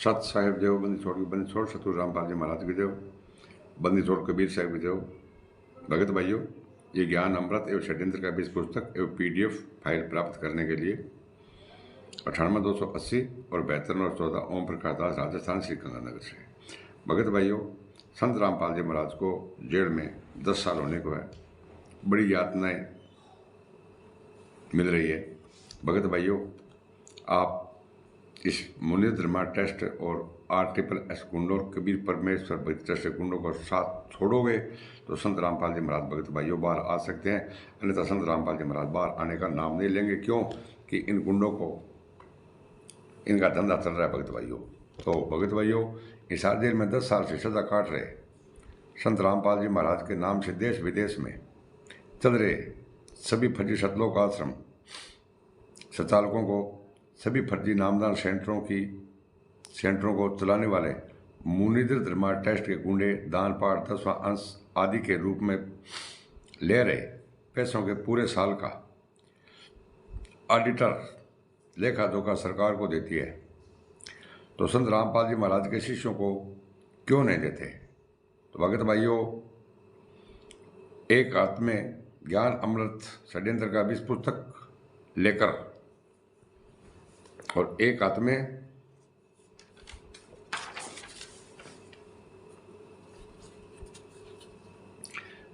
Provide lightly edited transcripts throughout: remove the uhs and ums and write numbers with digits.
सत साहेब देव, बंदी छोड़ बंदी छोड़ सतगुरु रामपाल जी महाराज की देव, बंदी छोड़ कबीर साहब की देव। भगत भाइयों, ये ज्ञान अमृत एवं षड्यंत्र का बीज पुस्तक एवं PDF फाइल प्राप्त करने के लिए 98-280 और 72-914 ओम प्रकाश दास, राजस्थान, श्री गंगानगर से। भगत भाइयों, संत रामपाल जी महाराज को जेल में 10 साल होने को है। बड़ी यातनाएं मिल रही है। भगत भाइयों, आप इस मुनिद्रमा टेस्ट और RSS गुंडों और कबीर परमेश्वर भक्ति ट्रस्ट गुंडों को साथ छोड़ोगे तो संत रामपाल जी महाराज भगत भाइयों बाहर आ सकते हैं, अन्यथा संत रामपाल जी महाराज बाहर आने का नाम नहीं लेंगे। क्यों कि इन गुंडों को इनका धंधा चल रहा है भगत भाइयों। तो भगत भाइयों, हिसार जेल में 10 साल से सजा काट रहे संत रामपाल जी महाराज के नाम से देश विदेश में चल रहे सभी फर्जी सतलोक आश्रम संचालकों को, सभी फर्जी नामदान सेंटरों को चलाने वाले मुनिद्रमा टेस्ट के गुंडे दान पाठ 10वां अंश आदि के रूप में ले रहे पैसों के पूरे साल का ऑडिटर लेखा जोखा सरकार को देती है, तो संत रामपाल जी महाराज के शिष्यों को क्यों नहीं देते? तो भगत भाइयों, एक हाथ में ज्ञान अमृत षड्यंत्र का बीज पुस्तक लेकर और एक हाथ में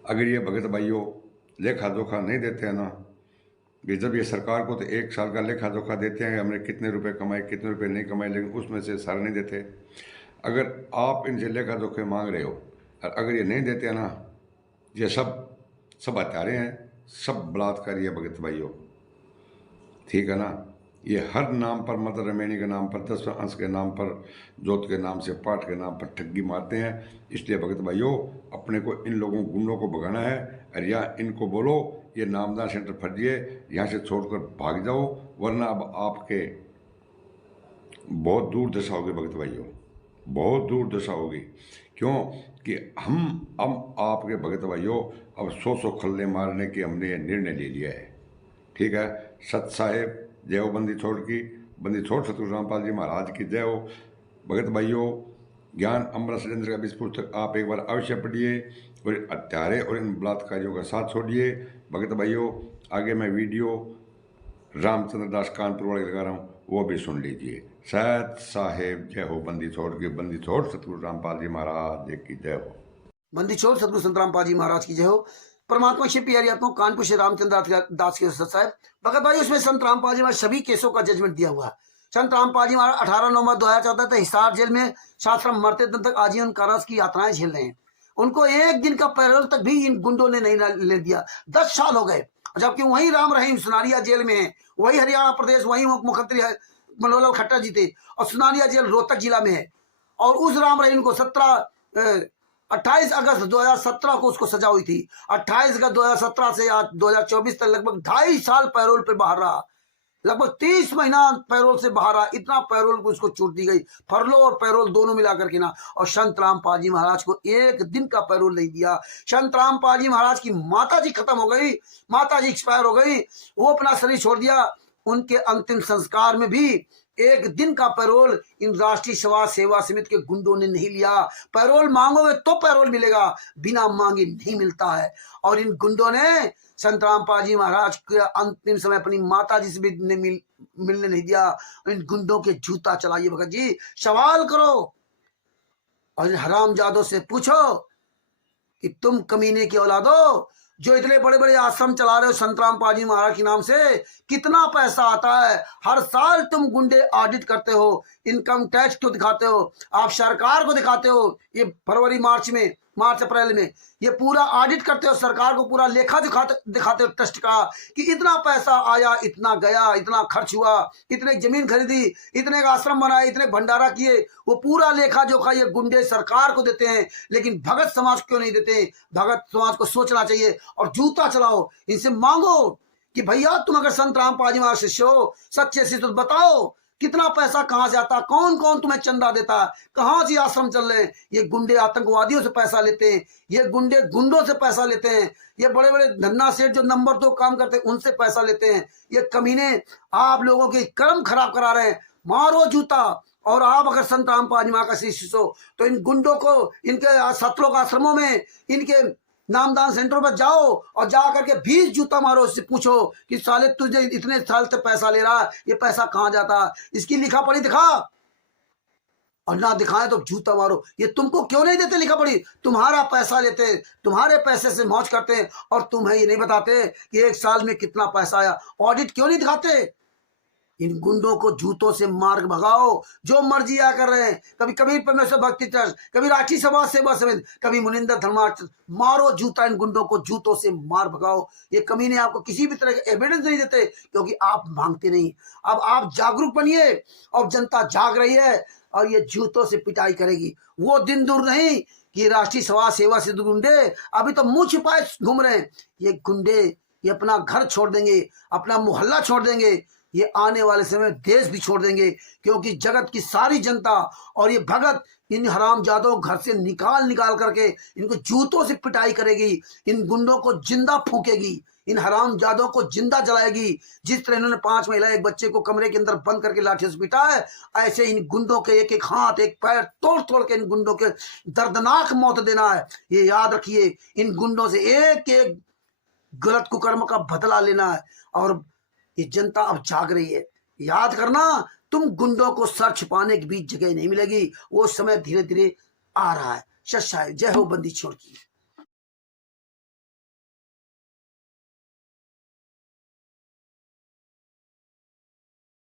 अगर ये भगत भाइयों लेखा जोखा नहीं देते हैं ना, जब ये सरकार को तो 1 साल का लेखा जोखा देते हैं, हमने कितने रुपए कमाए कितने रुपए नहीं कमाए, लेकिन उसमें से सारे नहीं देते। अगर आप इनसे लेखा जोखे मांग रहे हो और अगर ये नहीं देते हैं ना, ये सब हत्यारे हैं, सब बलात्कारी है भगत भाइयों, ठीक है ना। ये हर नाम पर, मदर रमेणी के नाम पर, 10वें अंश के नाम पर, जोत के नाम से, पाठ के नाम पर ठगी मारते हैं। इसलिए भगत भाइयों, अपने को इन लोगों गुंडों को भगाना है और या इनको बोलो ये नामदान सेंटर फर्जी है, यहाँ से छोड़कर भाग जाओ, वरना अब आपके बहुत दूर दशा होगी भगत भाइयों, बहुत दूर दशा होगी। क्यों कि हम आपके भगत भाइयों अब 100 खल्ले मारने की हमने ये निर्णय ले लिया है, ठीक है। सत साहेब जय हो, बंदी छोड़ सतगुरु रामपाल जी महाराज की जय हो। भगत भाइयों, ज्ञान अमृत षड्यंत्र का बीज पुस्तक आप एक बार अवश्य पढ़िए और हत्यारे और इन बलात्कारियों का साथ छोड़िए। भगत भाइयों, आगे मैं वीडियो रामचंद्र दास कानपुर वाले लगा रहा हूँ, वो भी सुन लीजिए। सत साहेब जय हो, बंदी छोड़ सतगुरु रामपाल जी महाराज की जय हो। बंदी छोड़ सतगुरु संत रामपाल जी महाराज की जय हो। परमात्मा श्री प्यारी आत्मा कानपुर श्री रामचंद्र दास के साहब। भगत भाई, उसमें संत रामपाल जी महाराज सभी केसों का जजमेंट दिया हुआ है। संत रामपाल जी महाराज 18/9/2014 तक हिसार जेल में शास्त्रम मरते दिन तक आजीवन कारावास की यातनाएं झेल रहे हैं। उनको एक दिन का पैरोल तक भी इन गुंडों ने नहीं ले दिया। 10 साल हो गए, जबकि वही राम रहीम सुनारिया जेल में है, वही हरियाणा प्रदेश, वही मुख्यमंत्री मनोहर खट्टर जी थे, और सुनारिया जेल रोहतक जिला में है। और उस राम रहीम को 28 अगस्त 2017 को उसको सजा हुई थी। 28 अगस्त 2017 से आज 2024 तक लगभग 2.5 साल पैरोल पे बाहर रहा, लगभग 30 महीना पैरोल से बाहर रहा। इतना पैरोल को इसको छूट दी गई, फरलो और पैरोल दोनों मिलाकर के ना। और संत रामपाल जी महाराज को एक दिन का पैरोल नहीं दिया। संत रामपाल जी महाराज की माता जी खत्म हो गई, माता जी एक्सपायर हो गई, वो अपना शरीर छोड़ दिया। उनके अंतिम संस्कार में भी एक दिन का पैरोल इन राष्ट्रीय समाज सेवा समिति के गुंडों ने नहीं लिया। पैरोल मांगोगे तो पैरोल मिलेगा, बिना मांगे नहीं मिलता है। और इन गुंडों ने संत रामपाल जी महाराज के अंतिम समय अपनी माता जी से भी मिलने नहीं दिया। इन गुंडों के जूता चलाइए भगत जी, सवाल करो और हरामजादों से पूछो कि तुम कमीने की औलादो जो इतने बड़े बड़े आश्रम चला रहे हो संत रामपाल जी महाराज के नाम से, कितना पैसा आता है? हर साल तुम गुंडे ऑडिट करते हो, इनकम टैक्स क्यों दिखाते हो? आप सरकार को दिखाते हो, ये फरवरी मार्च अप्रैल में ये पूरा ऑडिट करते हो, सरकार को पूरा लेखा दिखाते हो ट्रस्ट का कि इतना पैसा आया, इतना गया, इतना खर्च हुआ, इतने जमीन खरीदी, इतने का आश्रम बनाए, इतने भंडारा किए, वो पूरा लेखा जोखा ये गुंडे सरकार को देते हैं। लेकिन भगत समाज क्यों नहीं देते? भगत समाज को सोचना चाहिए और जूता चलाओ, इनसे मांगो कि भैया तुम अगर संत रामपाल जी महाराज शिष्य हो, सच्चे शिष्य, तो बताओ कितना पैसा कहां से आता, कौन कौन तुम्हें चंदा देता, कहां से आश्रम चल रहे हैं? ये गुंडे आतंकवादियों से पैसा लेते हैं, ये गुंडे गुंडों से पैसा लेते हैं, ये बड़े बड़े धन्ना सेठ जो नंबर 2 काम करते हैं उनसे पैसा लेते हैं। ये कमीने आप लोगों के कर्म खराब करा रहे हैं। मारो जूता और आप अगर संत रामपाल जी महाराज का शिष्य हो तो इन गुंडों को इनके सतलोक आश्रमों में इनके नामदान सेंटर पर जाओ और जा करके 20 जूता मारो, उससे पूछो कि साले तुझे इतने साल से पैसा ले रहा है, ये पैसा कहाँ जाता है, इसकी लिखा पढ़ी दिखा। और ना दिखाए तो जूता मारो। ये तुमको क्यों नहीं देते लिखा पढ़ी? तुम्हारा पैसा लेते, तुम्हारे पैसे से मौज करते हैं और तुम्हें ये नहीं बताते कि एक साल में कितना पैसा आया। ऑडिट क्यों नहीं दिखाते? इन गुंडों को जूतों से मार भगाओ, जो मर्जी आ कर रहे हैं। कभी कबीर परमेश्वर भक्ति ट्रस्ट, कभी राठी समाज सेवा समिति, कभी मुनिंदर धर्मार्थ, मारो जूता इन गुंडों को, जूतों से मार भगाओ। ये कमीने आपको किसी भी तरह के एविडेंस नहीं देते क्योंकि आप मांगते नहीं। अब आप जागरूक बनिए और जनता जाग रही है और ये जूतों से पिटाई करेगी। वो दिन दूर नहीं कि राष्ट्रीय समाज सेवा से गुंडे अभी तो मुंह छिपाए घूम रहे हैं। ये गुंडे ये अपना घर छोड़ देंगे, अपना मोहल्ला छोड़ देंगे, ये आने वाले समय में देश भी छोड़ देंगे क्योंकि जगत की सारी जनता और ये भगत इन हरामजादों घर से निकाल करके इनको जूतों से पिटाई करेगी, इन गुंडों को जिंदा फूकेगी, इन हरामजादों को जिंदा जलाएगी। जिस तरह इन्होंने 5 महिला एक बच्चे को कमरे के अंदर बंद करके लाठी से पिटा है, ऐसे इन गुंडों के एक एक हाथ एक पैर तोड़ के इन गुंडों के दर्दनाक मौत देना है। ये याद रखिए, इन गुंडों से एक एक गलत कुकर्म का बदला लेना है। और ये जनता अब जाग रही है। याद करना, तुम गुंडों को सर छिपाने के बीच जगह नहीं मिलेगी। वो समय धीरे धीरे आ रहा है। सच्चाई। जय हो बंदी छोड़ की।